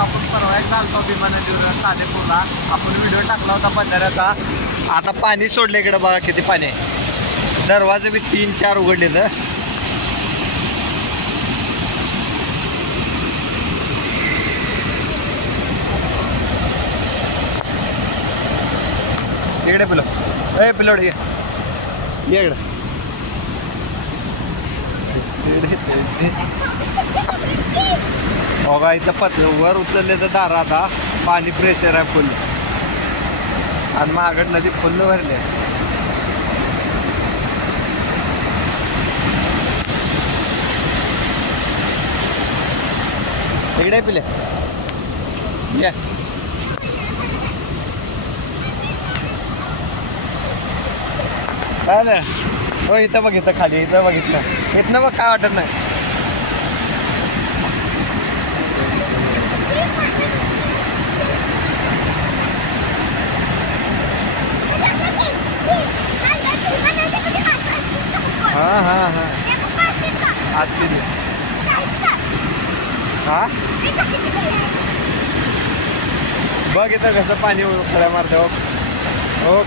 मित्रांनो, आपण परवा एक चालतो भीमा नदीवर साधेपूरला. आपण व्हिडिओ टाकला होता बंधाऱ्याचा. आता पाणी सोडलं इकडे बघा किती पाणी आहे. दरवाजे बी 3-4 उघडलेलं. इकडे पिलो ए पिलोड ये इकडे. बघा इथं वर उचलले तर दारा आता पाणी प्रेशर आहे फुल. आणि महागड नदी फुल भरली आहे. इकडे पिले या काय हो. इथं बघितलं खाली, इथं बघितलं, इथनं बघ काय वाटत नाही. हां हां हां असतील. हा बघ इथं कसं पाणी उकळ्या मारतं. हो